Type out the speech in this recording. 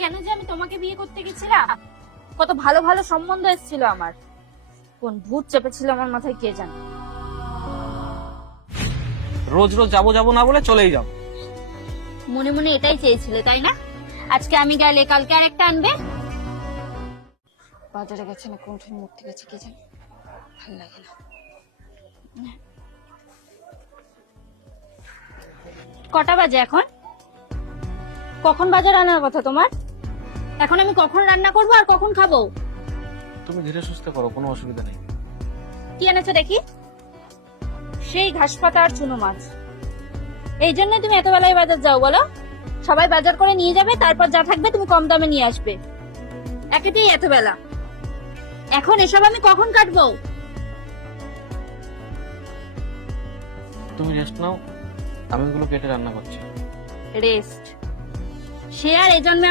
কেন যে আমি তোমাকে বিয়ে করতে গেছিলাম? কত ভালো ভালো সম্বন্ধ এসেছিল আমার, কোন ভূত চেপেছিল আমার মাথায় কে জানে। রোজ রোজ যাবো যাবো না বলে চলেই যাও। মনে মনে এটাই চেয়েছিলে তাই না? আজকে আমি গেলে কালকে আরেকটা আনবে। বাজারে গেছে না কোন মূর্তি গেছে কি জানি, ভালো লাগে না। কটা বাজে এখন? কখন বাজার আনার কথা তোমার? এখন আমি কখন রান্না করবো আর কখন খাবো? তুমি ধীরে সুস্থে করো, কোনো অসুবিধা নেই। কি এনেছো দেখি? সেই ঘাস পাতা আর চুনো মাছ। এই জন্যই তুমি এত বেলায় বাজার যাও বলো? সবাই বাজার করে নিয়ে যাবে, তারপর যা থাকবে তুমি কম দামে নিয়ে আসবে। একেতেই এত বেলা, এখন এসব আমি কখন কাটবো? তুমি রেস্ট নাও, আমি ওগুলো কেটে রান্না করছি। রেস্ট? সে আর এই জন্মে